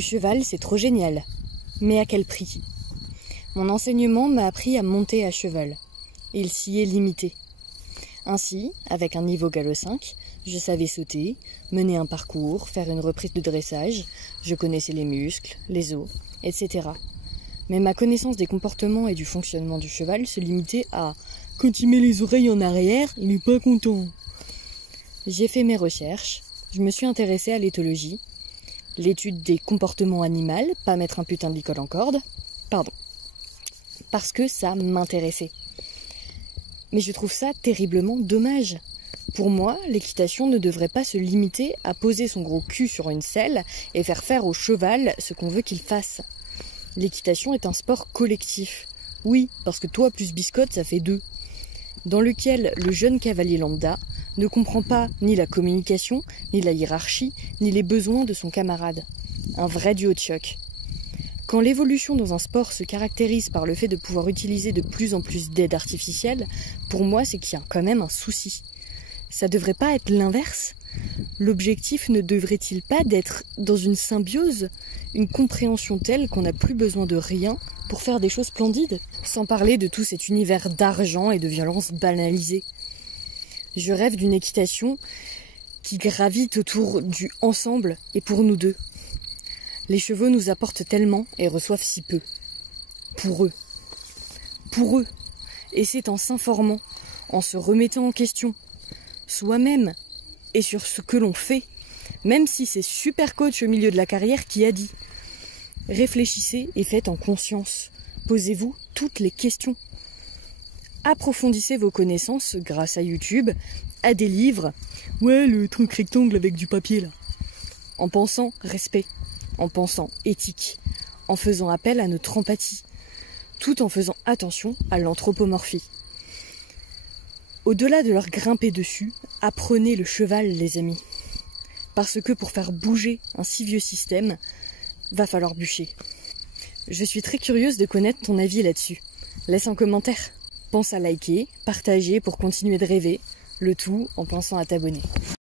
Le cheval, c'est trop génial. Mais à quel prix? Mon enseignement m'a appris à monter à cheval. Il s'y est limité. Ainsi, avec un niveau galop 5, je savais sauter, mener un parcours, faire une reprise de dressage, je connaissais les muscles, les os, etc. Mais ma connaissance des comportements et du fonctionnement du cheval se limitait à « quand il met les oreilles en arrière, il n'est pas content ». J'ai fait mes recherches, je me suis intéressée à l'éthologie, l'étude des comportements animaux, pas mettre un putain de licol en corde, pardon, parce que ça m'intéressait. Mais je trouve ça terriblement dommage. Pour moi, l'équitation ne devrait pas se limiter à poser son gros cul sur une selle et faire au cheval ce qu'on veut qu'il fasse. L'équitation est un sport collectif. Oui, parce que toi plus biscotte, ça fait 2. Dans lequel le jeune cavalier lambda ne comprend pas ni la communication, ni la hiérarchie, ni les besoins de son camarade. Un vrai duo de choc. Quand l'évolution dans un sport se caractérise par le fait de pouvoir utiliser de plus en plus d'aides artificielles, pour moi c'est qu'il y a quand même un souci. Ça devrait pas être l'inverse? L'objectif ne devrait-il pas d'être dans une symbiose, une compréhension telle qu'on n'a plus besoin de rien pour faire des choses splendides? Sans parler de tout cet univers d'argent et de violence banalisée. Je rêve d'une équitation qui gravite autour du ensemble et pour nous deux. Les chevaux nous apportent tellement et reçoivent si peu. Pour eux. Pour eux. Et c'est en s'informant, en se remettant en question, soi-même et sur ce que l'on fait, même si c'est super coach au milieu de la carrière qui a dit. Réfléchissez et faites en conscience. Posez-vous toutes les questions. Approfondissez vos connaissances grâce à YouTube, à des livres. Ouais, le truc rectangle avec du papier là. En pensant respect. En pensant éthique, en faisant appel à notre empathie, tout en faisant attention à l'anthropomorphie. Au-delà de leur grimper dessus, apprenez le cheval, les amis. Parce que pour faire bouger un si vieux système, va falloir bûcher. Je suis très curieuse de connaître ton avis là-dessus. Laisse un commentaire. Pense à liker, partager pour continuer de rêver, le tout en pensant à t'abonner.